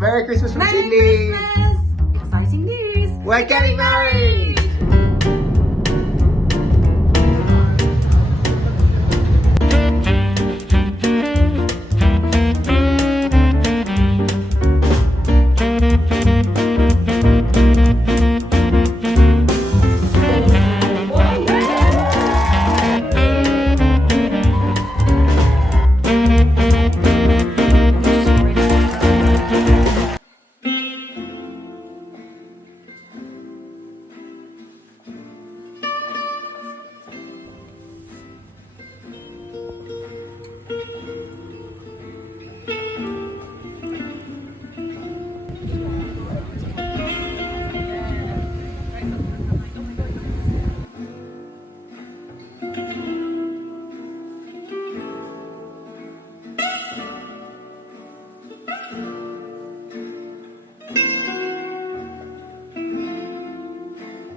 Merry Christmas from Merry Sydney! Christmas! Exciting news! We're getting married!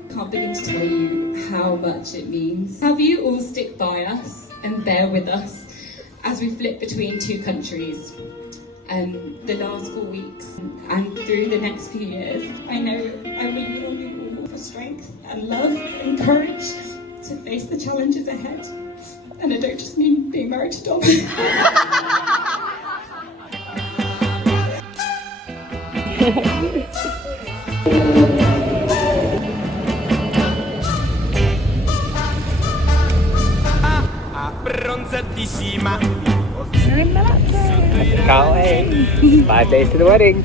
Can't begin to tell you how much it means. Have you all stick by us and bear with us as we flip between two countries the last 4 weeks and through the next few years. I know I lean on you all for strength and love and courage to face the challenges ahead. And I don't just mean being married to Dom. Bronzatissima. Can't wait. 5 days to the wedding.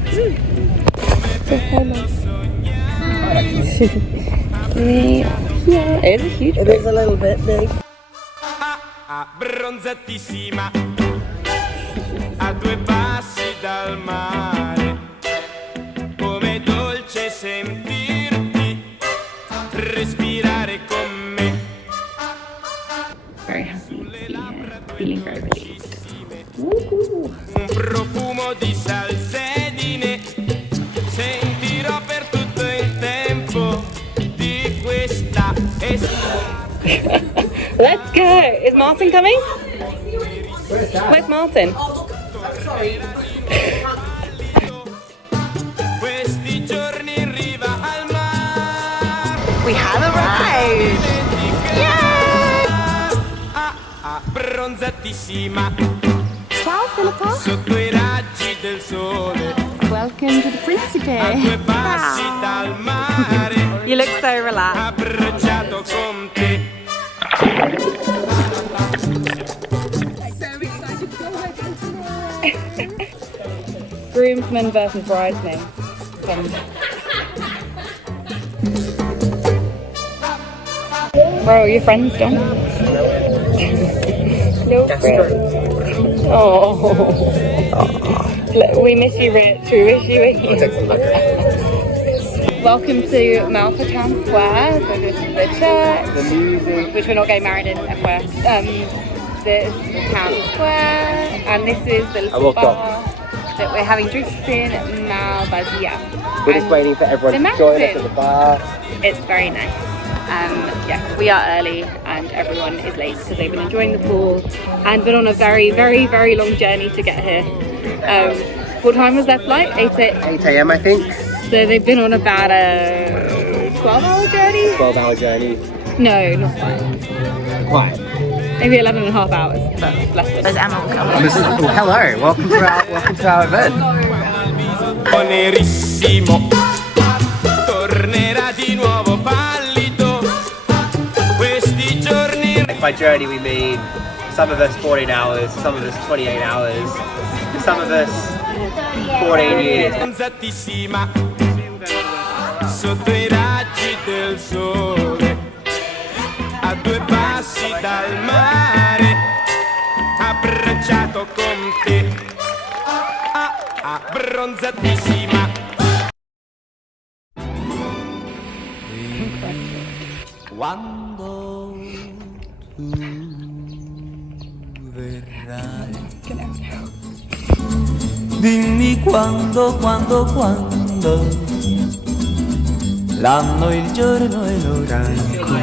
Yeah, it is a huge It is a little bit big. Bronzatissima, a 2 passi dal mare, come dolce sentirti respirare con me. Very happy to be here, feeling very relieved. Un profumo di salsedine sentirò per tutto il tempo di questa estate. Let's go! Is Martin coming? Where's Martin? Questi giorni in riva al mare. We have arrived! Bronzatissima Ciao Philippa! sotto I raggi del sole, Welcome to the Principe! a 2 passi dal mare, You look so relaxed. abbracciato con te. Groomsmen versus bridesmaids. Bro, your friends don't? No friends. Oh. We miss you, Rich. We wish you were here. Welcome to Malta Town Square. So this is the church, The music. which we're not getting married in, FYI. This is Town Square, and this is the little bar that we're having drinks in, Malvasia. We're just waiting for everyone to join us at the bar. It's very nice. Yes, we are early and everyone is late because they've been enjoying the pool and been on a very, very, very long journey to get here. What time was their flight? 8 AM, I think. So they've been on about a 12-hour journey? 12-hour journey. No, not quite. Quite. Maybe 11 and a half hours, but less than. There's Emma coming. Well, hello. Welcome to our event. Nerissimo tornerà di nuovo pallido questi giorni. By journey we mean some of us 14 hours, some of us 28 hours, some of us 14 years. Bronzatissima sotto I raggi del sole, a 2 passi dal mare, abbracciato con te. Bronzatissima. Quando tu verrai, dimmi quando, l'anno, il giorno e l'ora in cui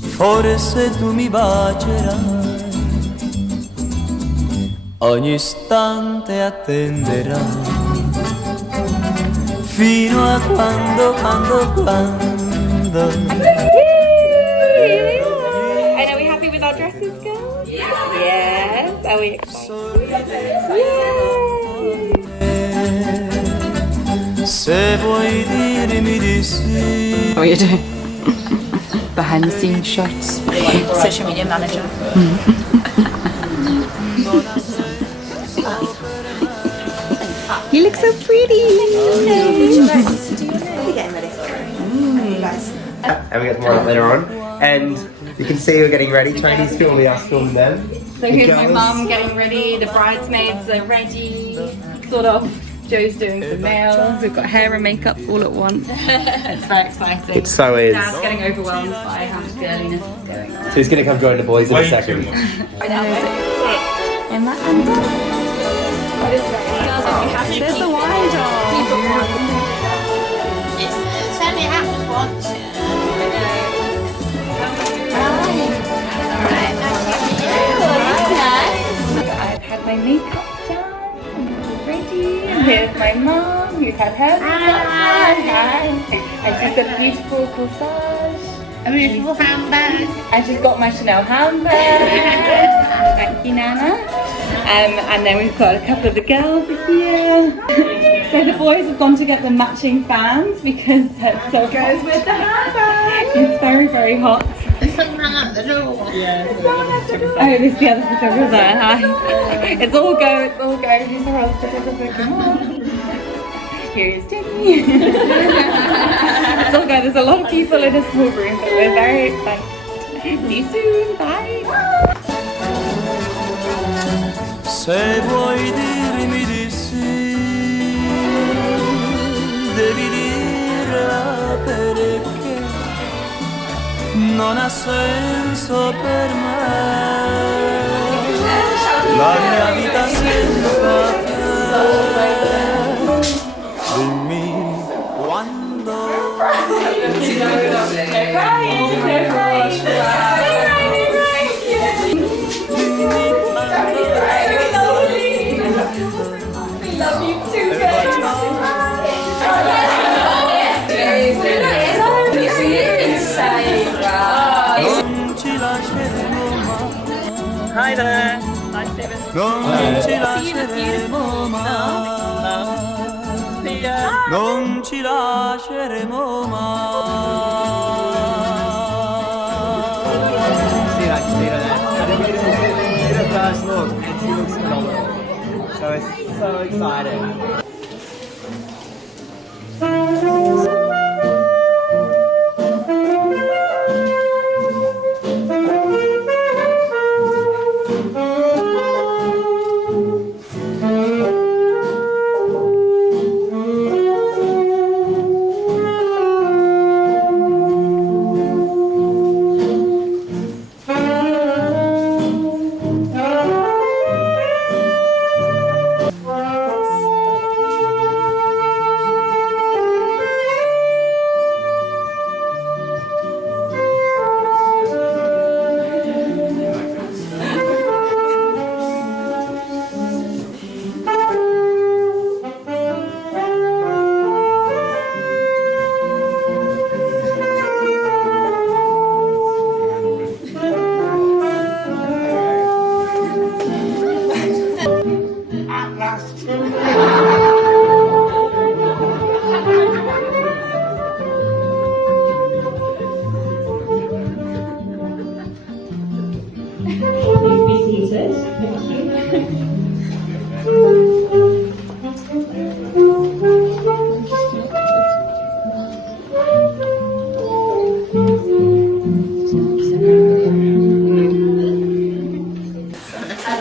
forse tu mi bacerai ogni istante attenderò fino a quando. And are we happy with our dresses, girls? Yes. Are we excited? Se vuoi dirmi di sì. What are you doing? Behind the scenes shots. Social media manager. You look so pretty. And we get more of that later on. And you can see we're getting ready. Tony's filming us, filming them. So here's my mum getting ready, the bridesmaids are ready, sort of. Joe's doing some nails, we've got hair and makeup all at once. It's very exciting. It so is. Dad's getting overwhelmed by how much girliness is going on. So he's going to come join the boys in a second. In that under. There's the wine jar. It's only happened once. I've had my makeup done, I'm all ready, and here's my mum who's had her makeup done. I just got a beautiful corsage. A beautiful handbag. I just got my Chanel handbag. Thank you, Nana. And then we've got a couple of the girls here. So the boys have gone to get the matching fans because it's so goes with the handbag. It's very, very hot. There's someone at the door. Oh, there's the other photographer there. Hi. It's all go, it's all go. Who's our other photographer? Come on. Here is Jenny. It's all go. There's a lot of people in a small room, but we're very excited. See you soon. Bye. Se vuoi dirmi di sì, devi dirla perché non ha senso per me la mia vita senza te. Dimmi quando. Hi there. Hi, Stephen. Non ci lasceremo mai. Non ci lasceremo mai. See that Salina there? And then we did a first look, and she looks phenomenal. So it's so exciting.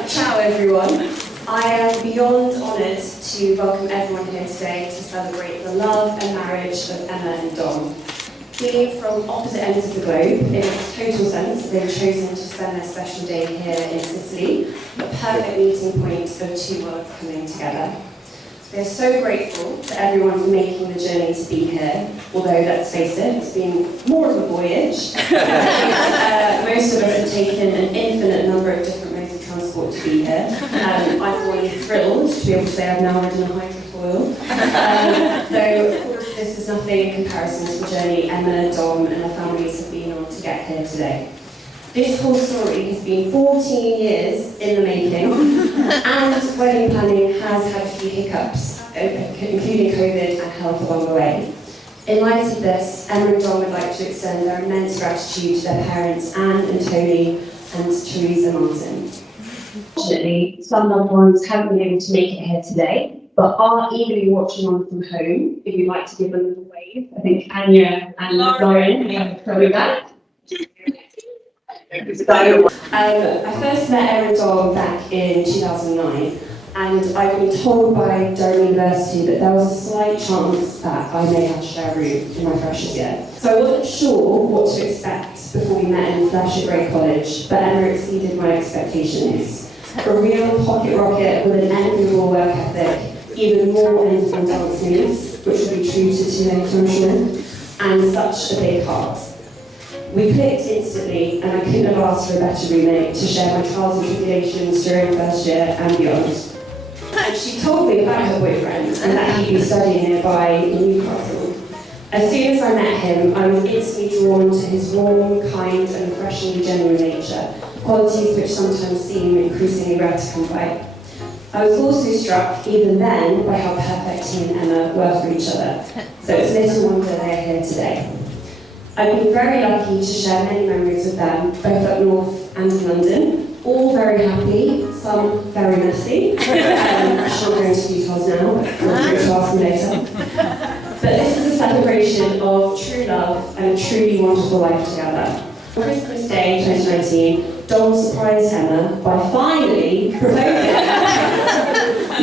Ciao everyone. I am beyond honoured to welcome everyone here today to celebrate the love and marriage of Emma and Dom. Being from opposite ends of the globe, it makes total sense they've chosen to spend their special day here in Sicily, a perfect meeting point of two worlds coming together. We're so grateful to everyone for making the journey to be here, although let's face it, it's been more of a voyage. Most of us have taken an infinite number of different modes of transport to be here. I'm really thrilled to be able to say I've now ridden a hydrofoil. Though, of course, this is nothing in comparison to the journey Emma, Dom and their families have been on to get here today. This whole story has been 14 years in the making, and wedding planning has had a few hiccups, including COVID and health along the way. In light of this, Emma and Dom would like to extend their immense gratitude to their parents, Anne and Tony, and Teresa Martin. Unfortunately, some loved ones haven't been able to make it here today, but are eagerly watching on from home. If you'd like to give them a wave, I think Anya and Lauren are coming back. I first met Emma and Dom back in 2009. And I've been told by Durham University that there was a slight chance that I may have to share a room in my freshers year. So I wasn't sure what to expect before we met in flesh at Grey College, but Emma exceeded my expectations. A real pocket rocket with an enviable work ethic, even more enviable dance moves, which will be true to teenage, I'm sure, and such a big heart. We clicked instantly, and I couldn't have asked for a better roommate to share my trials and tribulations during first year and beyond. And she told me about her boyfriend and that he'd be studying nearby in Newcastle. As soon as I met him, I was instantly drawn to his warm, kind and refreshingly genuine nature, qualities which sometimes seem increasingly rare to come by. I was also struck, even then, by how perfect he and Emma were for each other, so it's little wonder they're here today. I've been very lucky to share many memories with them, both up north and in London, all very happy, some very messy. I'm not going into details now, but I'm going to ask them later. But this is a celebration of true love and a truly wonderful life together. On Christmas Day 2019, Dom surprised Emma by finally proposing,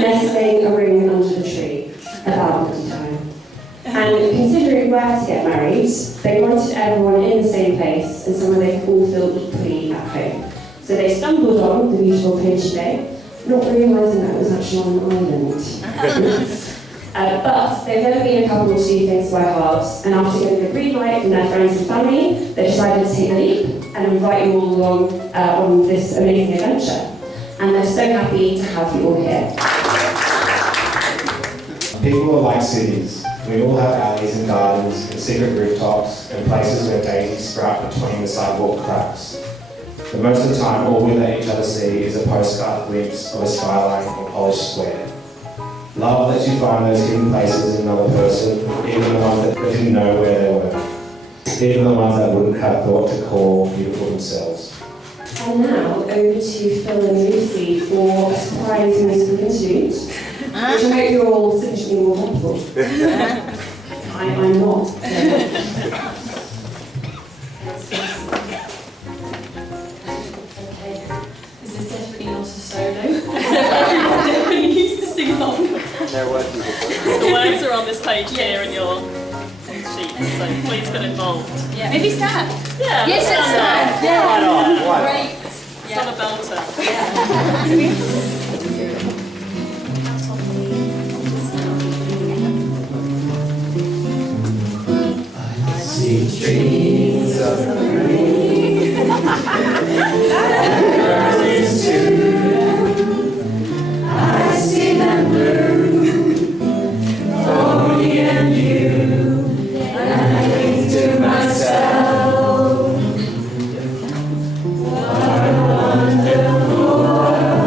nestling a ring under the tree, about bloody time. And considering where to get married, they wanted everyone in the same place and somewhere they could all feel equally at home. So they stumbled on the beautiful Principe, not realising that it was actually on an island. But they've never been a couple to do things by halves, and after getting a green light from their friends and family, they decided to take the leap and invite you all along on this amazing adventure. And they're so happy to have you all here. People are like cities. We all have alleys and gardens and secret rooftops and places where daisies sprout between the sidewalk cracks. But most of the time, all we let each other see is a postcard glimpse of a skyline or polished square. Love lets you find those hidden places in another person, even the ones that didn't know where they were, even the ones that wouldn't have thought to call beautiful themselves. And now, over to Phil and Lucy for a surprise musical interlude, which I hope you're all sufficiently warmed up for. I'm not. This is definitely not a solo. Everyone needs to sing along. The words are on this page here in your sheet, so please get involved. Yeah. Maybe stand. Yeah. Yes, stand. Yeah. Great. It's not a belter. Dreams of rain, I see them blue for me and you, and I think to myself, what a wonderful world.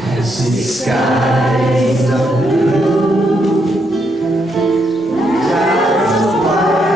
I see skies of blue, clouds of white.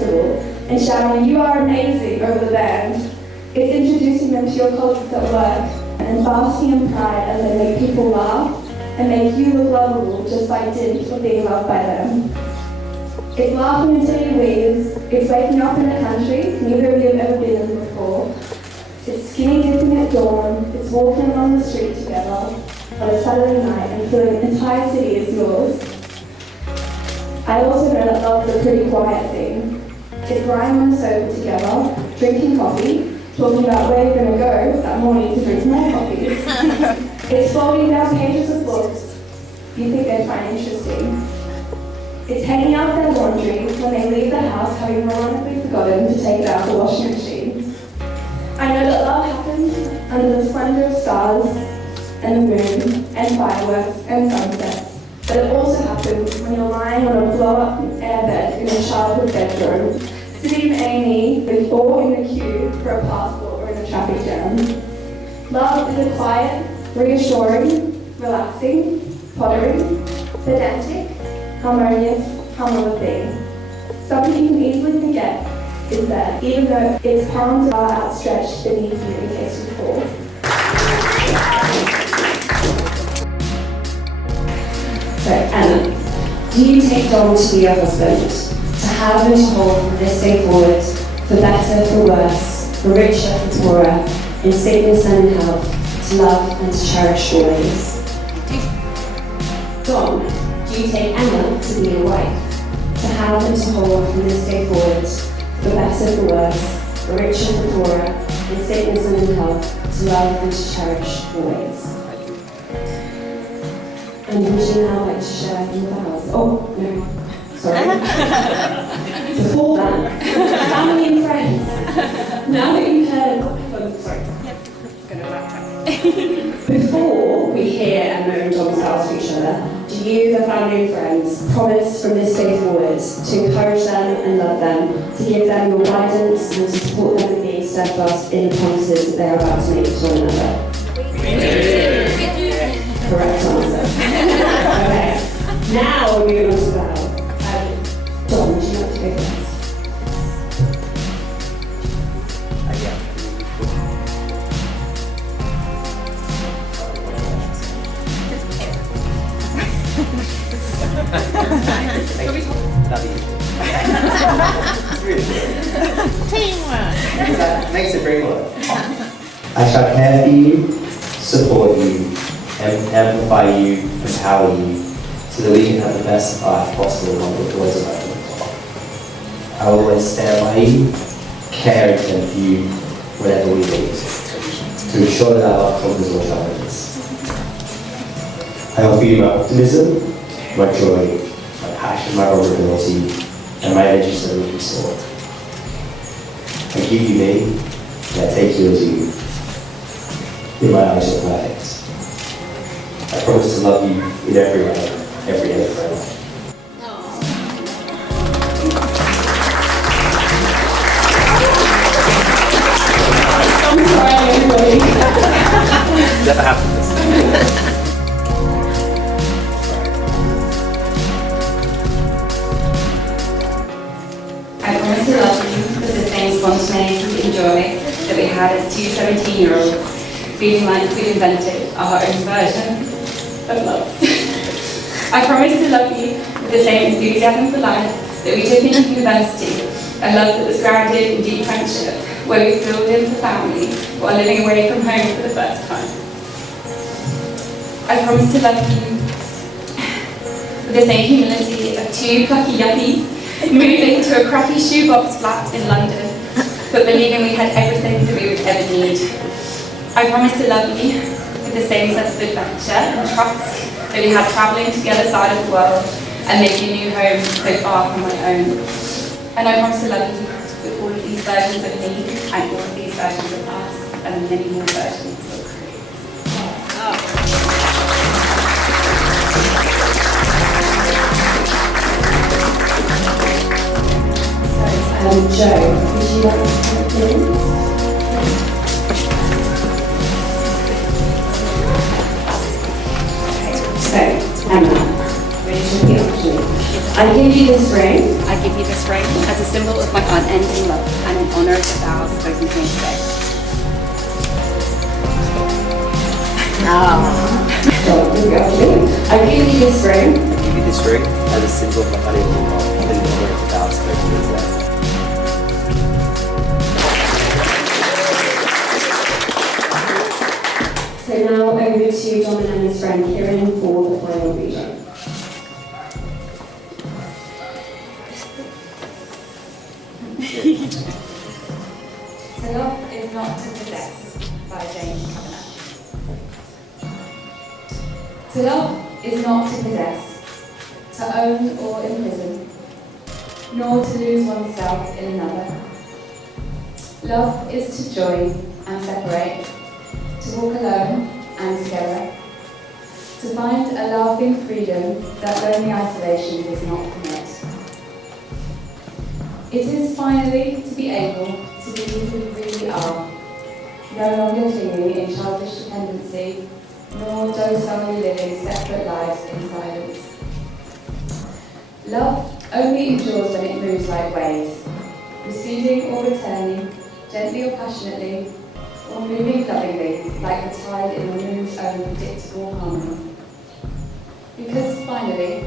festival and shouting, "You are amazing," over the band. It's introducing them to your colleagues at work and basking in pride as they make people laugh and make you look lovable just by dint of being loved by them. It's laughing until you wheeze. It's waking up in a country neither of you have ever been in before. It's skinny dipping at dawn. It's walking along the street together on a Saturday night and feeling the entire city is yours. I also know that love is a pretty quiet thing. It's lying on a sofa together, drinking coffee, talking about where you're going to go that morning to drink more coffee. It's folding down pages of books you think they'd find interesting. It's hanging out their laundry when they leave the house having ironically forgotten to take it out of the washing machine. I know that love happens under the splendor of stars and the moon and fireworks and sunsets, but it also happens when you're lying on a blow-up airbed in a childhood bedroom, sitting in A&E or in the queue for a passport or in a traffic jam. Love is a quiet, reassuring, relaxing, pottering, pedantic, harmonious, humble thing. Something you can easily forget is that even though its palms are outstretched beneath you in case you fall. So, Anna, do you take Dom to be your husband, to have and to hold from this day forward, for better, for worse, for richer, for poorer, in sickness and in health, to love and to cherish always? Dom, do you take Emma to be your wife, to have and to hold from this day forward, for better, for worse, for richer, for poorer, in sickness and in health, to love and to cherish always? And would you now like to share in the vows? Oh, no, sorry. Before that, family and friends. Now that you've heard, sorry. Before we hear Emma and Dom's vows to each other, do you, the family and friends, promise from this day forward to encourage them and love them, to give them your guidance and to support them in being steadfast in the promises that they are about to make to one another? Correct answer. Okay. Now we're moving on to the vows. Dom, would you like to go first? Love you. It's really good. Teamwork. That makes a dream work. I shall care for you, support you, amplify you, empower you, so that we can have the best life possible along with the words of our life. I will always stand by you, care and care for you, whatever we need, to ensure that our love conquers all challenges. I offer you my optimism, my joy, my passion, my vulnerability, and my energy so that we can soar. I give you me, and I take you as you. In my eyes, you're perfect. I promise to love you in every way, every day forever. I'm sorry, everybody. Never happened. I promise to love you with the same spontaneity and joy that we had as two 17-year-olds, feeling like we invented our own version of love. I promise to love you with the same enthusiasm for life that we took into university, a love that was grounded in deep friendship, where we filled in for family while living away from home for the first time. I promise to love you with the same humility of two plucky yuppies moving to a crappy shoebox flat in London, but believing we had everything that we would ever need. I promise to love you with the same sense of adventure and trust that we had travelling to the other side of the world and making a new home so far from my own. And I promise to love you with all of these versions of me and all of these versions of us and many more versions we'll create. Joe, would you like to come in? So, Emma, ready to repeat after me? I give you this ring. I give you this ring as a symbol of my unending love and in honour of the vows spoken to me today. I give you this ring. I give you this ring as a symbol of my unending love and in honour of the vows spoken to me today. So now over to Dom and Emma's friend Kieran for the final reading. To love is not to possess, by James Cavanagh. To love is not to possess, to own or imprison, nor to lose oneself in another. Love is to join and separate, to walk alone and together, to find a laughing freedom that lonely isolation does not permit. It is finally to be able to be who we really are, no longer clinging in childish dependency, nor docilely living separate lives in silence. Love only endures when it moves like waves, receding or returning, gently or passionately, or moving lovingly like the tide in the moon's own predictable harmony. Because finally,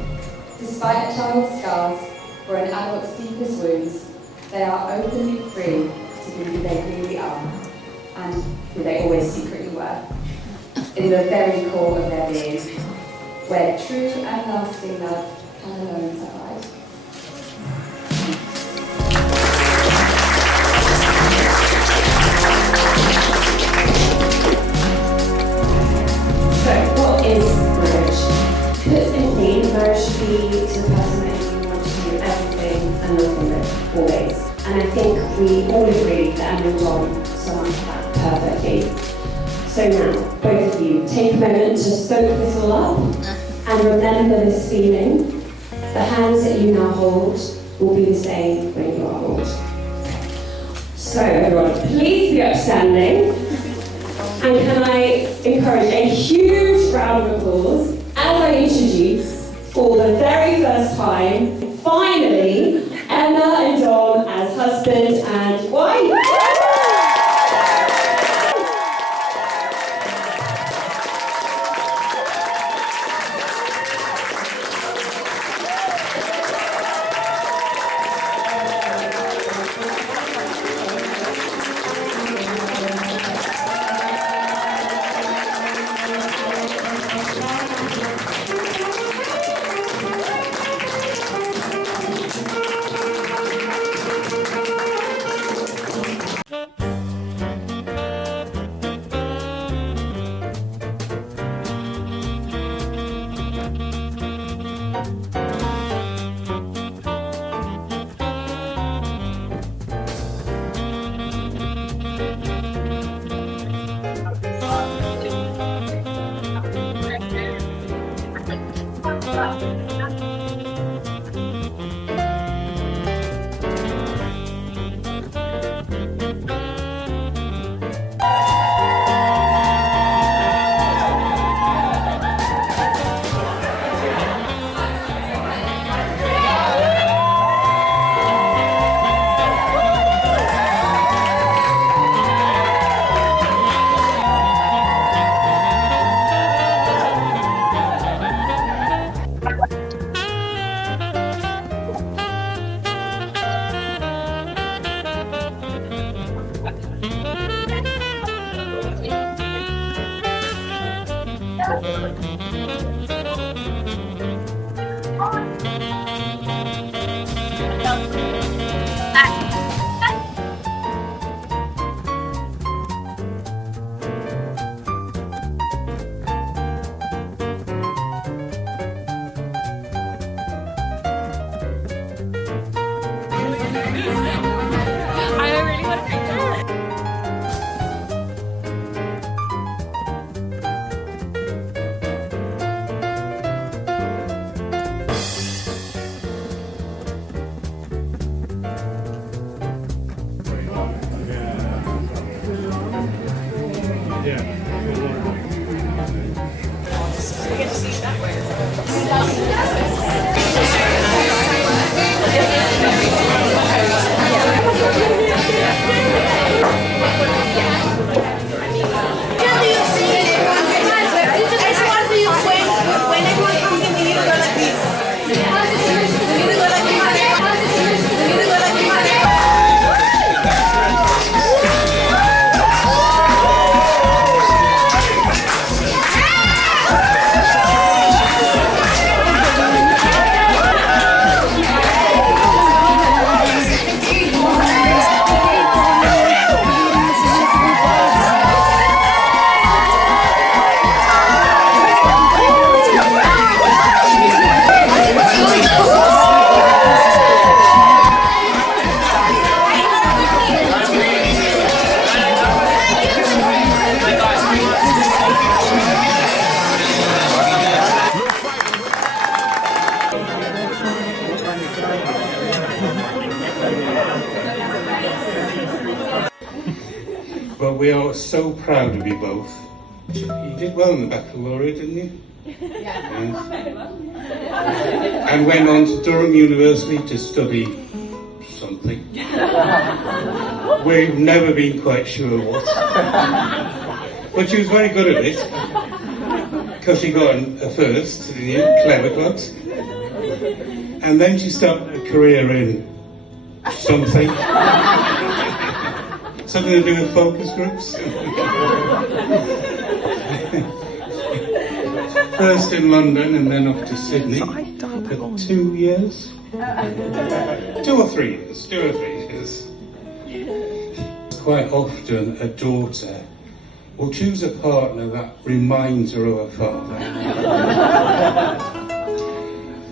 despite a child's scars or an adult's deepest wounds, they are openly free to be who they really are, and who they always secretly were, in the very core of their being, where true and lasting love can alone abide. So, what is marriage? Put simply, marriage should be to the person that you want to do everything and love them with, always. And I think we all agree that Emma and Dom sum up that perfectly. So now, both of you, take a moment to soak this all up and remember this feeling. The hands that you now hold will be the same when you are old. So everyone, please be upstanding. And can I encourage a huge round of applause as I introduce, for the very first time, finally, Emma and Dom as husband and wife. but we are so proud of you both. You did well in the baccalaureate, didn't you? Yeah. And went on to Durham University to study something. We've never been quite sure what. But she was very good at it. Because she got a first, didn't you? Clever clubs. And then she started a career in something. Something to do with focus groups. First in London and then off to Sydney for 2 years. 2 or 3 years. 2 or 3 years. Quite often a daughter will choose a partner that reminds her of her father.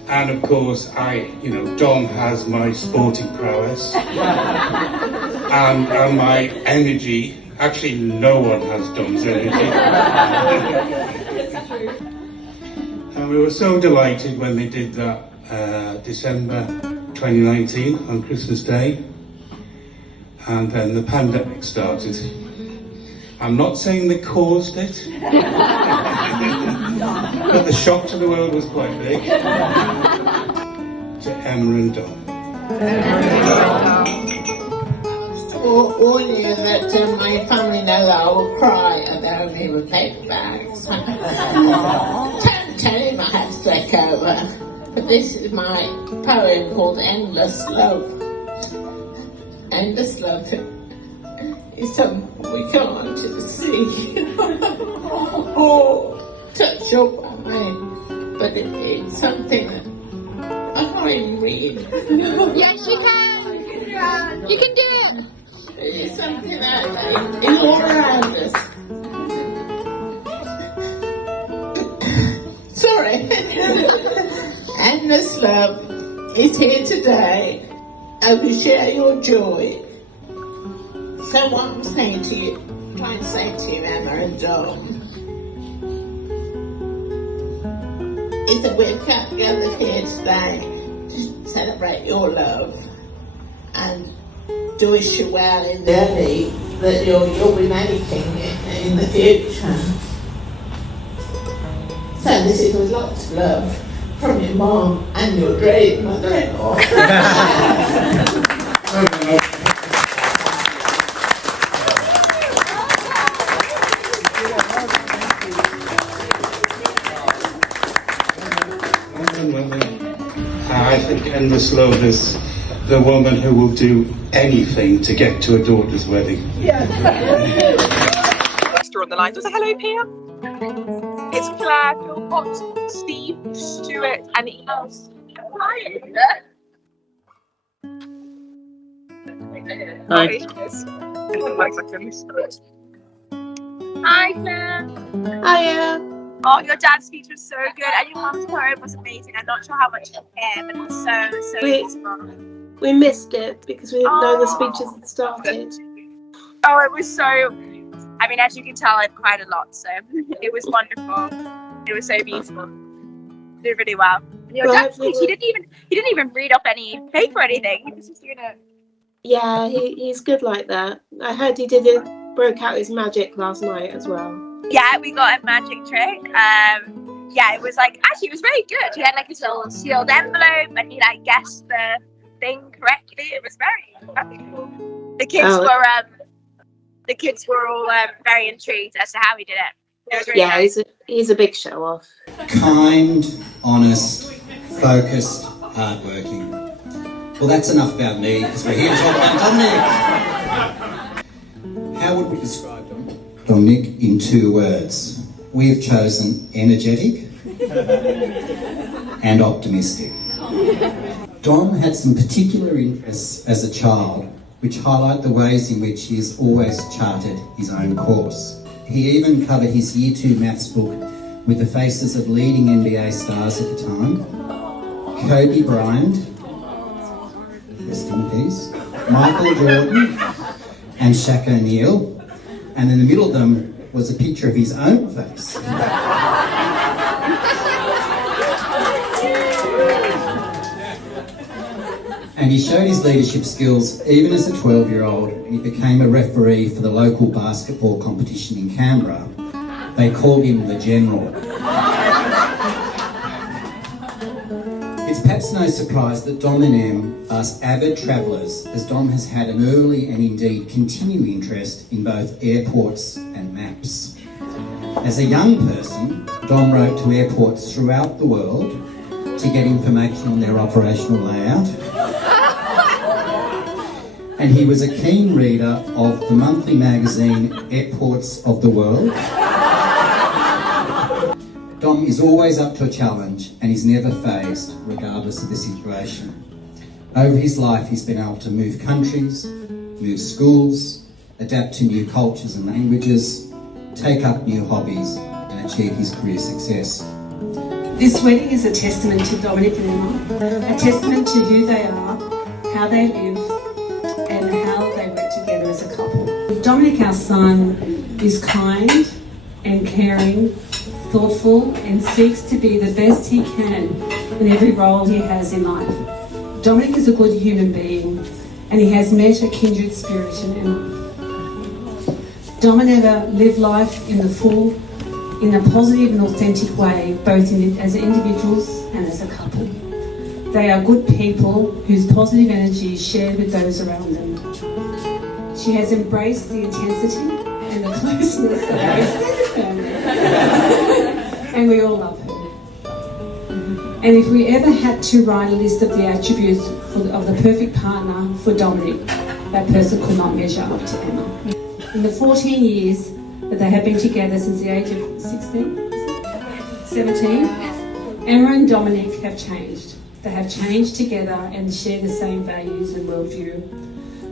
And of course, Dom has my sporting prowess and my energy. Actually, no one has Dom's energy. And we were so delighted when they did that December 2019 on Christmas Day. And then the pandemic started. I'm not saying they caused it, but the shock to the world was quite big. To Emma and Dom. Warn you that my family knows I will cry and they'll only with paper bags. Don't tell him I had to take over. But this is my poem called Endless Love. Endless love is something we can't see or touch up on, but it's something that I can't even read. Yes, you can! You can do it! It's something that is all around us. Sorry. Endless love is here today. I will share your joy. So what I'm saying to you, trying to say to you, Emma and Dom, is that we've gathered here today to celebrate your love and to wish you well in the journey that you'll be making in the future. So this is with lots of love from your mom and your great mother-in-law. I think Endless Love is the woman who will do anything to get to a daughter's wedding. Yeah. On the line. So hello, Pia. It's Claire, Philpott, Steve, Stuart, and Eels. Hi. Hi, Claire. Hiya. Oh, your dad's speech was so good, and your mum's poem was amazing. I'm not sure how much you care, but it was so beautiful. We missed it because we didn't know the speeches had started. Oh, it was so. I mean, as you can tell, I've cried a lot, so it was wonderful. It was so beautiful. Did really well. And your dad's speech, he didn't even read off any paper or anything. He was just doing it. Yeah, he's good like that. I heard he broke out his magic last night as well. Yeah, we got a magic trick. Yeah, it was actually it was very good. He had his little sealed envelope and he guessed the thing correctly. It was very cool. The kids were all very intrigued as to how he did it. It was really nice. He's a big show off. Kind, honest, focused, hardworking. Well, that's enough about me because we're here to talk about Dominic. How would we describe Dominic in 2 words? We have chosen energetic and optimistic. Dom had some particular interests as a child, which highlight the ways in which he has always charted his own course. He even covered his Year 2 maths book with the faces of leading NBA stars at the time: Kobe Bryant, rest in peace, Michael Jordan, and Shaq O'Neal. And in the middle of them was a picture of his own face. And he showed his leadership skills even as a 12-year-old, and he became a referee for the local basketball competition in Canberra. They called him the General. It's perhaps no surprise that Dom and Em are avid travellers, as Dom has had an early and indeed continuing interest in both airports and maps. As a young person, Dom wrote to airports throughout the world to get information on their operational layout. And he was a keen reader of the monthly magazine Airports of the World. Dom is always up to a challenge and is never phased, regardless of the situation. Over his life, he's been able to move countries, move schools, adapt to new cultures and languages, take up new hobbies, and achieve his career success. This wedding is a testament to Dominic and Emma, a testament to who they are, how they live, and how they work together as a couple. Dominic, our son, is kind and caring, thoughtful, and seeks to be the best he can in every role he has in life. Dominic is a good human being, and he has met a kindred spirit in Emma. Dom and Emma live life in a positive and authentic way, both as individuals and as a couple. They are good people whose positive energy is shared with those around them. She has embraced the intensity and the closeness of our extended family. And we all love her. And if we ever had to write a list of the attributes of the perfect partner for Dominic, that person could not measure up to Emma. In the 14 years that they have been together since the age of 17, Emma and Dominic have changed. They have changed together and share the same values and worldview.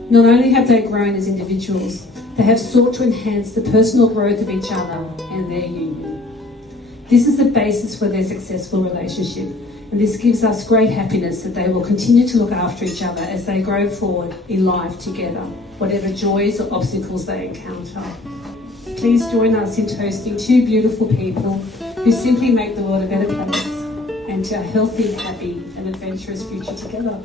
Not only have they grown as individuals, they have sought to enhance the personal growth of each other and their union. This is the basis for their successful relationship, and this gives us great happiness that they will continue to look after each other as they grow forward in life together, whatever joys or obstacles they encounter. Please join us in toasting two beautiful people who simply make the world a better place, and to a healthy, happy and adventurous future together.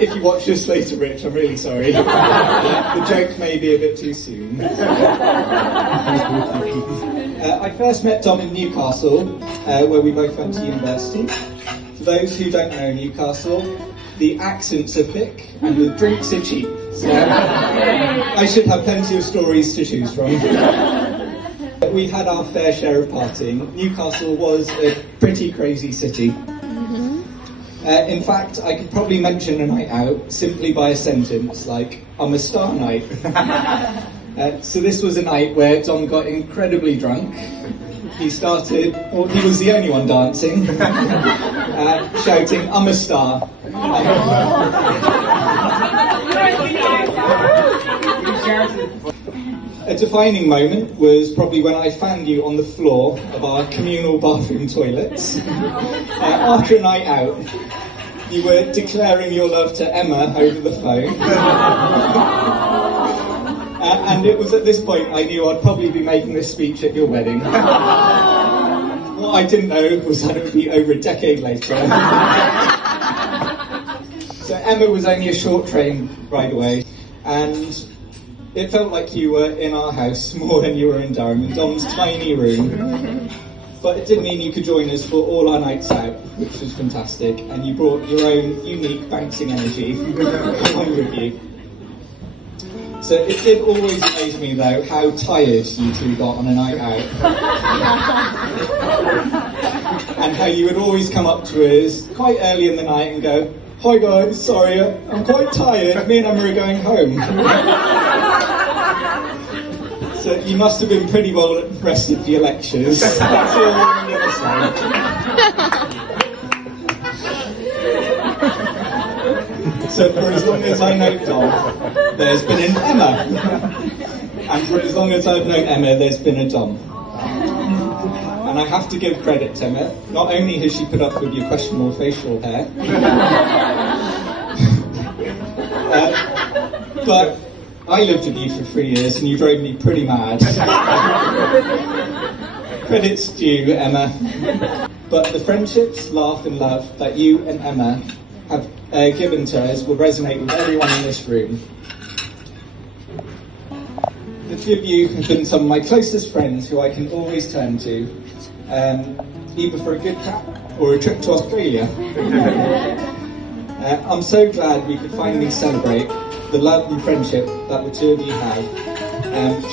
If you watch this later, Rich, I'm really sorry. The joke may be a bit too soon. I first met Dom in Newcastle, where we both went to university. For those who don't know Newcastle, the accents are thick and the drinks are cheap. So I should have plenty of stories to choose from. We had our fair share of partying. Newcastle was a pretty crazy city. In fact, I could probably mention a night out simply by a sentence like, I'm a star night. So this was a night where Dom got incredibly drunk. He was the only one dancing, shouting, I'm a star. A defining moment was probably when I found you on the floor of our communal bathroom toilets. After a night out, you were declaring your love to Emma over the phone. And it was at this point I knew I'd probably be making this speech at your wedding. What I didn't know was that it would be over a decade later. So Emma was only a short train ride away, and it felt like you were in our house more than you were in Durham, in Dom's tiny room. But it did mean you could join us for all our nights out, which was fantastic, and you brought your own unique bouncing energy along with you. So it did always amaze me though how tired you two got on a night out. And how you would always come up to us quite early in the night and go, hi guys, sorry, I'm quite tired, me and Emma are going home. So you must have been pretty well rested for your lectures. That's all I'm going to say. So for as long as I know Dom, there's been an Emma. And for as long as I've known Emma, there's been a Dom. And I have to give credit to Emma. Not only has she put up with your questionable facial hair, but I lived with you for 3 years and you drove me pretty mad. Credits due, Emma. But the friendships, laugh and love that you and Emma have given to us will resonate with everyone in this room. The two of you have been some of my closest friends who I can always turn to, either for a good chat or a trip to Australia. I'm so glad we could finally celebrate the love and friendship that the two of you have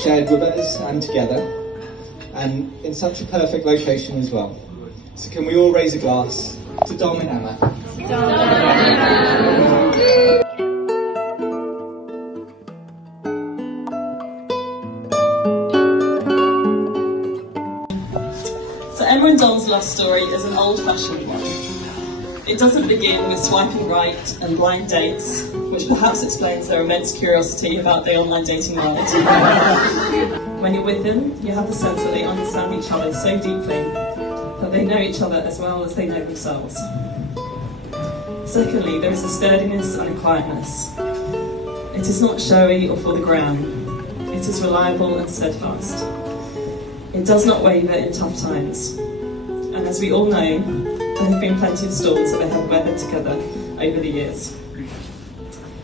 shared with us and together, and in such a perfect location as well. So can we all raise a glass to Dom and Emma? So Emma and Dom's love story is an old-fashioned one. It doesn't begin with swiping right and blind dates, which perhaps explains their immense curiosity about the online dating world. When you're with them, you have the sense that they understand each other so deeply that they know each other as well as they know themselves. Secondly, there is a sturdiness and a quietness. It is not showy or for the gram. It is reliable and steadfast. It does not waver in tough times. And as we all know, there have been plenty of storms that they have weathered together over the years.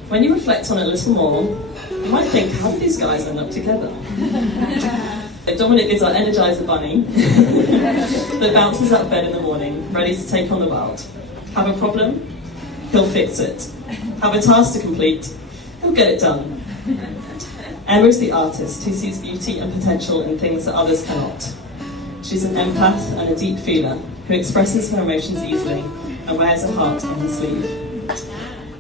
When you reflect on it a little more, you might think, how do these guys end up together? Dominic is our Energizer bunny that bounces out of bed in the morning, ready to take on the world. Have a problem? He'll fix it. Have a task to complete? He'll get it done. Emma is the artist who sees beauty and potential in things that others cannot. She's an empath and a deep feeler who expresses her emotions easily and wears her heart on her sleeve.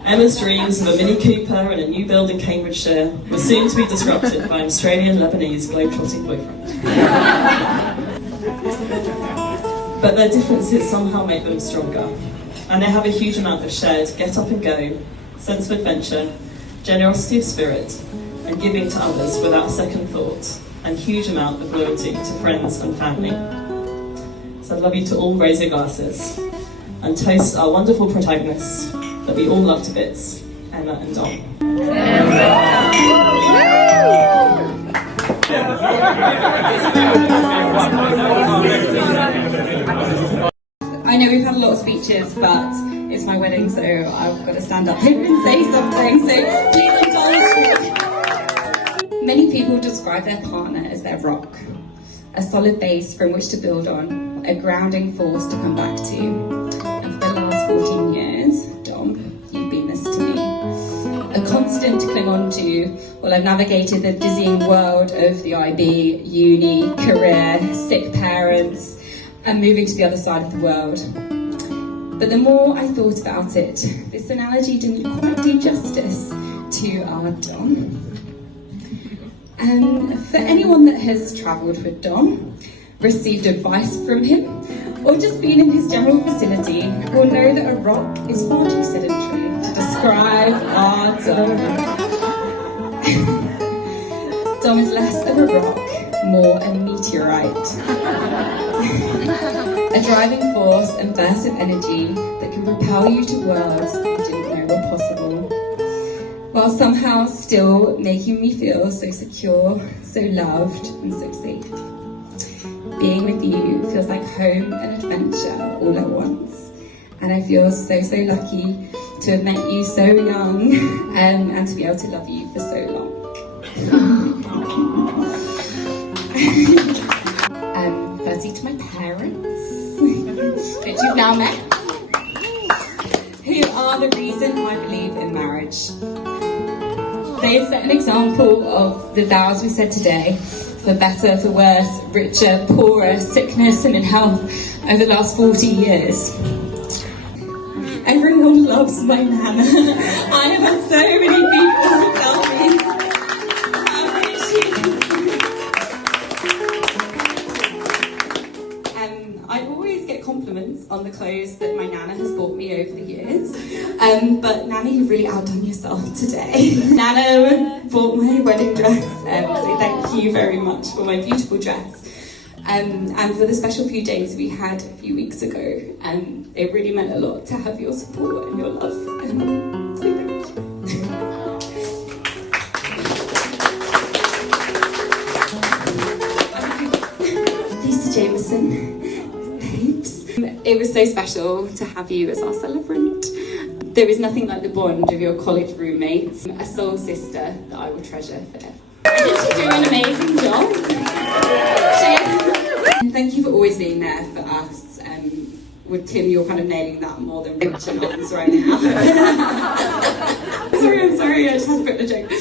Emma's dreams of a Mini Cooper and a new build in Cambridgeshire were soon to be disrupted by an Australian-Lebanese globetrotting boyfriend. But their differences somehow make them stronger, and they have a huge amount of shared get up and go, sense of adventure, generosity of spirit, and giving to others without second thought, and huge amount of loyalty to friends and family. So I'd love you to all raise your glasses and toast our wonderful protagonists that we all love to bits, Emma and Dom. I know we've had a lot of speeches, but it's my wedding, so I've got to stand up here and say something, so please indulge me. Many people describe their partner as their rock, a solid base from which to build on, a grounding force to come back to. And for the last 14 years, Dom, you've been this to me. A constant to cling on to while I've navigated the dizzying world of the IB, uni, career, sick parents, and moving to the other side of the world. But the more I thought about it, this analogy didn't quite do justice to our Dom. For anyone that has travelled with Dom, received advice from him, or just been in his general vicinity, will know that a rock is far too sedentary to describe our Dom. Dom is less of a rock, more a meteorite. A driving force and burst of energy that can propel you to worlds you didn't know were possible, while somehow still making me feel so secure, so loved and so safe. Being with you feels like home and adventure all at once, and I feel so lucky to have met you so young and to be able to love you for so long. Firstly to my parents, which you've now met, who are the reason I believe in marriage. They have set an example of the vows we said today, for better, for worse, richer, poorer, sickness and in health over the last 40 years. Everyone loves my nana. I have had so many people tell me how great she is. I always get compliments on the clothes that my nana has bought me over the years. But Nana, you've really outdone yourself today. Nana bought my wedding dress, so thank you very much for my beautiful dress. And for the special few days we had a few weeks ago, it really meant a lot to have your support and your love. So thank you. Listen, babes. It was so special to have you as our celebrant. There is nothing like the bond of your college roommates, a soul sister that I will treasure forever. Did she do an amazing job? And thank you for always being there for us. With Tim, you're kind of nailing that more than Rachel Nons right now. I'm sorry, I just had to put in a joke.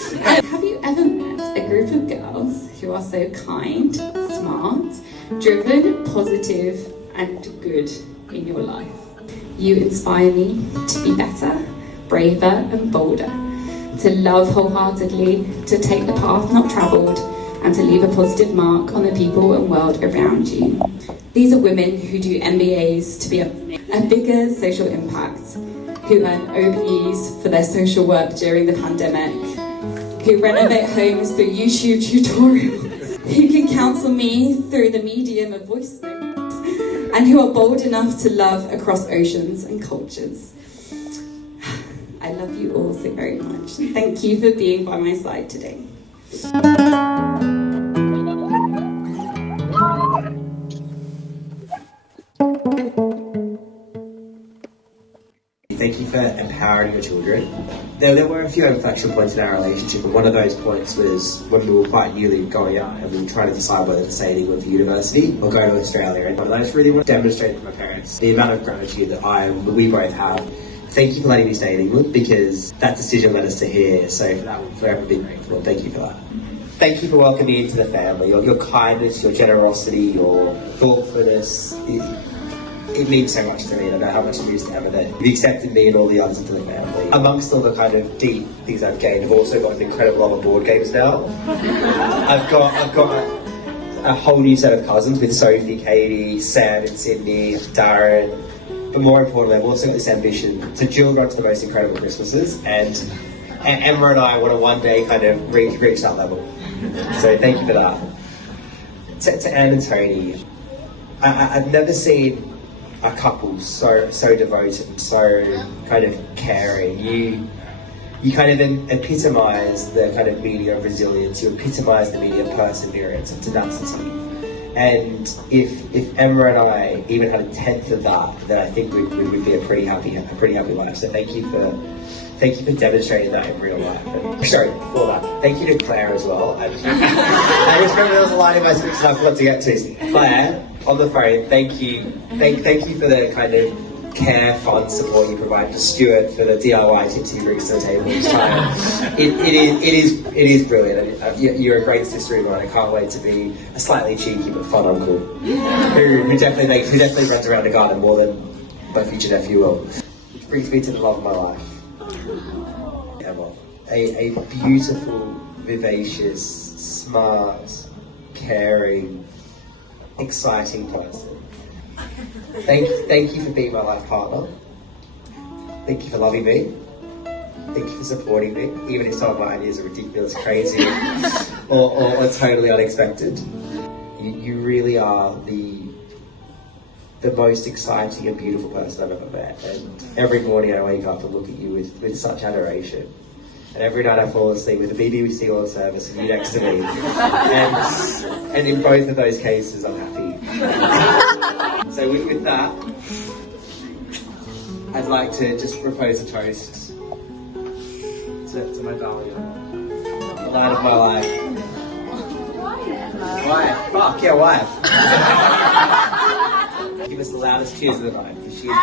Have you ever met a group of girls who are so kind, smart, driven, positive, and good in your life? You inspire me to be better, braver, and bolder, to love wholeheartedly, to take the path not travelled, and to leave a positive mark on the people and world around you. These are women who do MBAs to be a bigger social impact, who earn OBEs for their social work during the pandemic, who renovate homes through YouTube tutorials, who can counsel me through the medium of voice notes, and who are bold enough to love across oceans and cultures. I love you all so very much. Thank you for being by my side today. Thank you for empowering your children. There were a few inflection points in our relationship, and one of those points was when we were quite newly going out and we were trying to decide whether to stay in England for university or go to Australia. And I just really want to demonstrate to my parents the amount of gratitude that we both have. Thank you for letting me stay in England, because that decision led us to here, so for that we'll forever be grateful. Thank you for that. Thank you for welcoming me into the family. Your kindness, your generosity, your thoughtfulness, it means so much to me. I don't know how much it means to Emma that you've accepted me and all the others into the family. Amongst all the kind of deep things I've gained, I've also got an incredible lot of board games now. I've got a whole new set of cousins with Sophie, Katie, Sam and Sydney, Darren. But more importantly, I've also got this ambition to dual run to the most incredible Christmases, and Emma and I want to one day kind of reach that level. So thank you for that. To Anne and Tony, I've never seen a couple so devoted and so kind of caring. You kind of epitomise the kind of meaning of resilience. You epitomise the meaning of perseverance and tenacity. And if Emma and I even had a tenth of that, then I think we would be a pretty happy life. So thank you for demonstrating that in real life. And sorry, for that. Thank you to Claire as well. I just remember there was a line in my speech that I forgot to get to. Claire, on the phone, thank you for the kind of care, fun support you provide to Stuart, for the DIY tips he brings to the table each time. It is brilliant. You're a great sister in mine. I can't wait to be a slightly cheeky but fun uncle who definitely runs around the garden more than my future nephew will. Which brings me to the love of my life, Emma. A beautiful, vivacious, smart, caring, exciting person. Thank you for being my life partner. Thank you for loving me. Thank you for supporting me, even if some of my ideas are ridiculous, crazy, or totally unexpected. You really are the most exciting and beautiful person I've ever met. And every morning I wake up and look at you with such adoration. And every night I fall asleep with a BBC World Service and you next to me. And in both of those cases, I'm happy. So with that, I'd like to just propose a toast to my darling, the light of my life. Wife. Fuck, yeah, wife. Give us the loudest cheers of the night, because she is my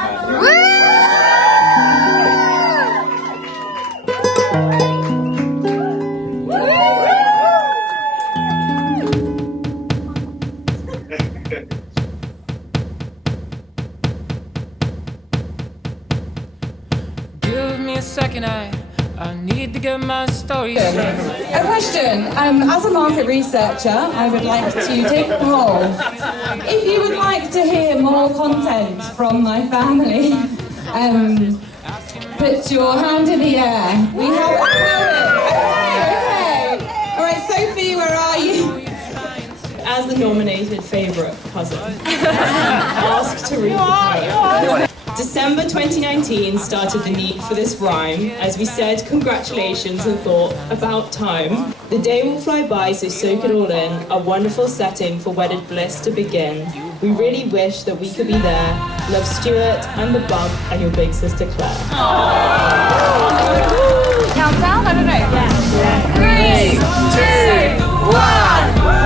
Give me a second, I need to get my story straight. A question. As a market researcher, I would like to take a poll. If you would like to hear more content from my family, put your hand in the air. We have okay. All right, Sophie, where are you? As the nominated favourite cousin, asked to read the poem. December 2019 started the need for this rhyme, as we said congratulations and thought about time. The day will fly by, so soak it all in, a wonderful setting for wedded bliss to begin. We really wish that we could be there. Love, Stuart and the bug and your big sister Claire. Countdown? I don't know. Yeah. 3, 2, 1.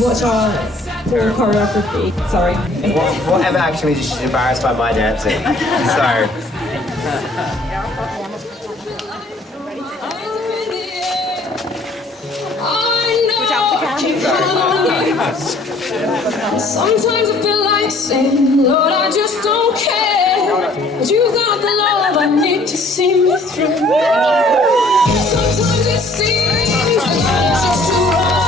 Watch our poor choreography. Sorry. Whatever actually means she's embarrassed by my dancing. So. Sometimes I feel like saying, Lord, I just don't care. But you got the love I need to see me through. Sometimes it seems like I'm just too rough.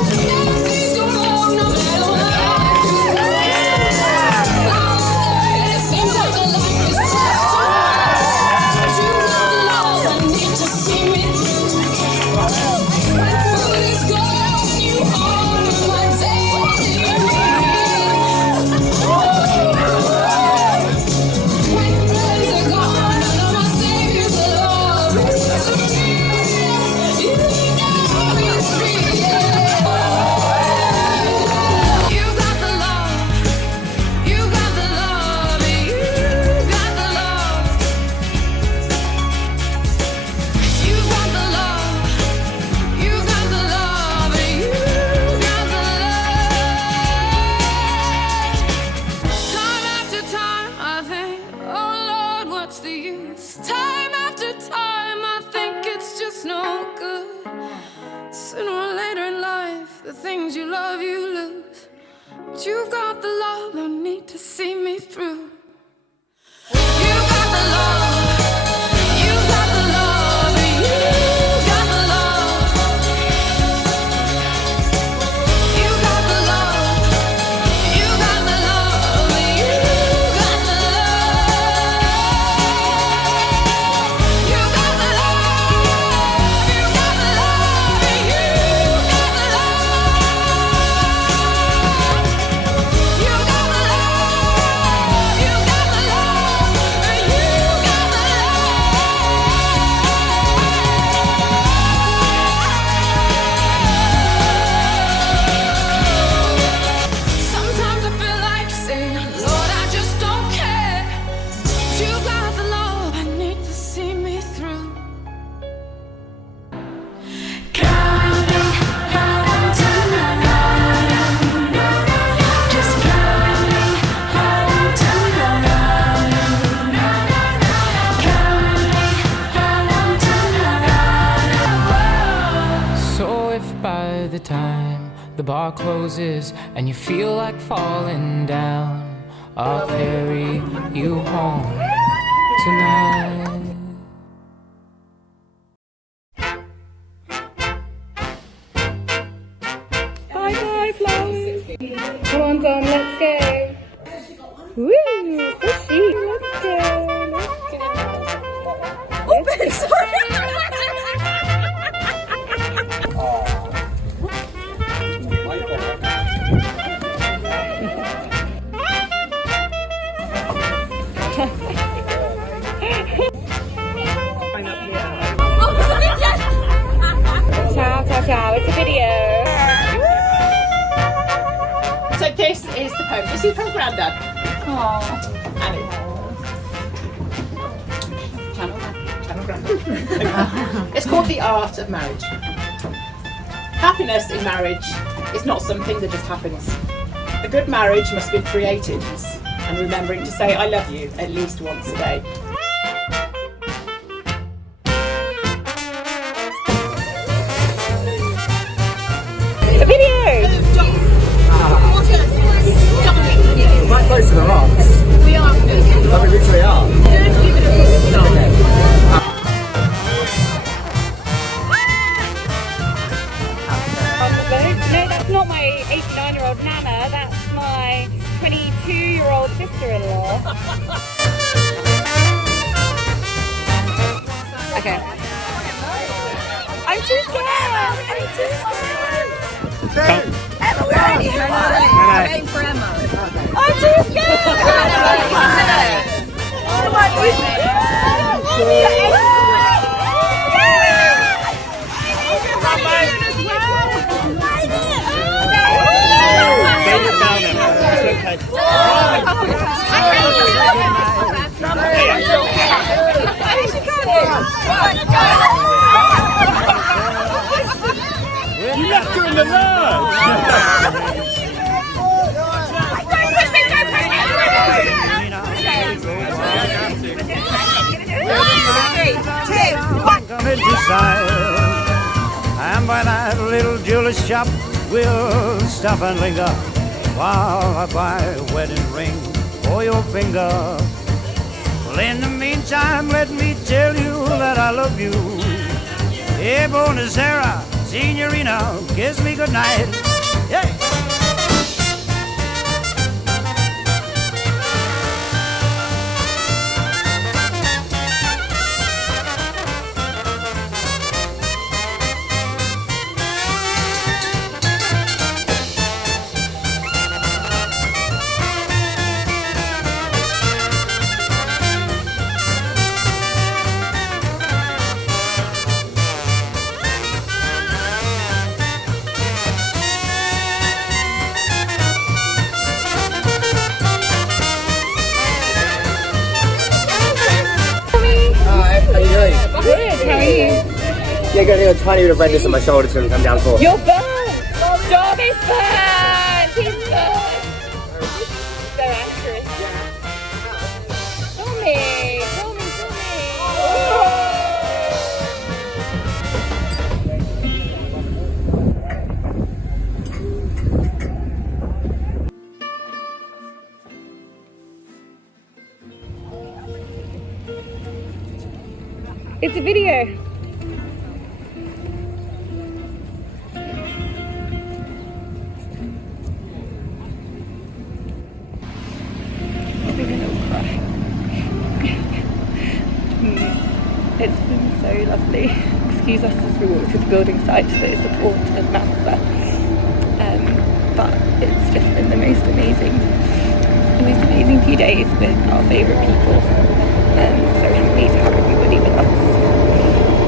Please don't go, no matter what I do. It seems like a life is just too much. But you got the love I need to see me through. Please go, you are my daily need. When friends are gone, I know my Savior's love. So you know it's free. You got the love, you got the love, you got the love. You got the love, you got the love, you got the love. Time after time I think, oh Lord, what's the use? Time after time I think it's just no good. Sooner or later in life, the things you love you lose. But you've got the love I need to see me through. You got the love, you got the love, you got the love. You got the love, you got the love, you got the love. You got the love, you got the love, you got the love. You got the love, you got the love, you got the Sometimes I feel like saying, Lord, I just don't care. But you got the love I need to see me through. Coming home tonight. Just coming home tonight. Coming home tonight. So if by the time the bar closes and you feel like falling down, I'll carry you home tonight. Bye bye, flowers. Come on, Dom, let's go. Woo, pushy. Let's go. Let's go. Ciao, ciao, ciao. It's a video. So this is the poem. This is from Grandad. Channel Grandad. It's called The Art of Marriage. Happiness in marriage is not something that just happens. A good marriage must be created, and remembering to say I love you at least once a day. A video. Quite close to the rocks. We are. But we literally are. No, that's not my 89-year-old nana, that's my 22-year-old sister-in-law. Okay. I'm too scared! I'm too scared! Emma, we're ready. I'm waiting for Emma. I'm too scared. Come on, You left her in the lurch! And by that little jeweler's shop, we'll stop and linger while I buy a wedding ring for your finger. Well, in the meantime, let me tell you that I love you. Hey, Bonacera, Signorina, kiss me goodnight. Yeah. Good, how are you? Yeah, got a tiny bit of redness on my shoulder so I'm down for. You're burnt! Dom is burnt! He's burnt! So accurate. Tommy! It's a video. It's been so lovely. Excuse us as we walk through the building sites that is the port of Malta. But it's just been the most amazing few days with our favourite people. So happy to have everybody with us.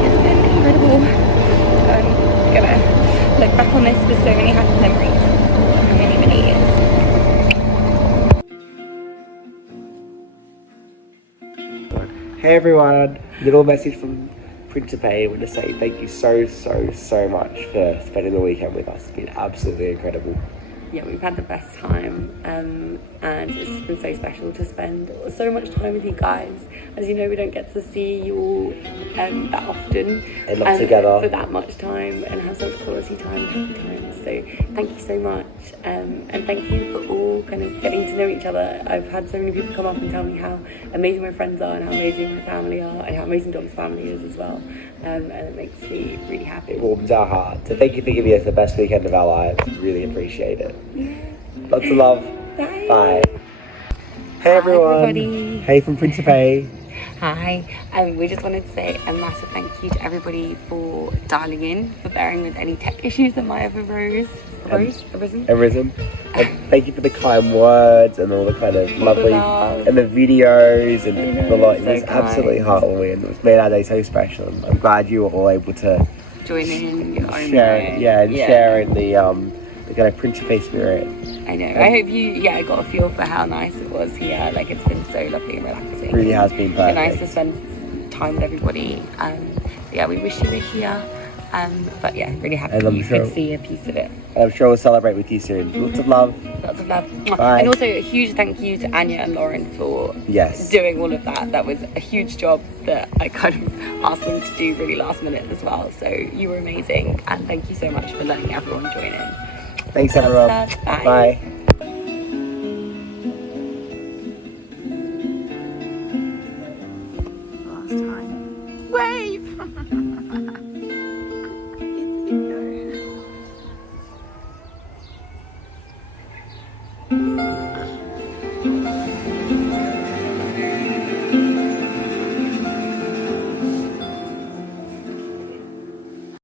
It's been incredible. I'm gonna look back on this with so many happy memories for many years. Hey everyone, little message from Principe. I want to say thank you so much for spending the weekend with us. It's been absolutely incredible. Yeah, we've had the best time, and it's been so special to spend so much time with you guys. As you know, we don't get to see you all that often And not together for that much time and have such quality time, happy times. So thank you so much, and thank you for all kind of getting to know each other. I've had so many people come up and tell me how amazing my friends are and how amazing my family are and how amazing Dom's family is as well, and it makes me really happy. It warms our heart. So thank you for giving us the best weekend of our lives. Really appreciate it. Lots of love. Bye. Bye. Hey everyone. Everybody. Hey from Principe. Hi, we just wanted to say a massive thank you to everybody for dialing in, for bearing with any tech issues that might have arisen. And thank you for the kind words and all the kind of lovely and the videos and the lot. It was absolutely heartwarming. It made our day so special. I'm glad you were all able to join in your own share, sharing the kind of Principe spirit. I know. I hope you got a feel for how nice it was here. Like, it's been so lovely and relaxing. It really has been perfect. It's nice to spend time with everybody. We wish you were here. But yeah, really happy you could see a piece of it. I'm sure we'll celebrate with you soon. Lots of love. Lots of love. Bye. And also a huge thank you to Anya and Lauren for doing all of that. That was a huge job that I kind of asked them to do really last minute as well. So you were amazing, and thank you so much for letting everyone join in. Thanks everyone. Bye. Bye.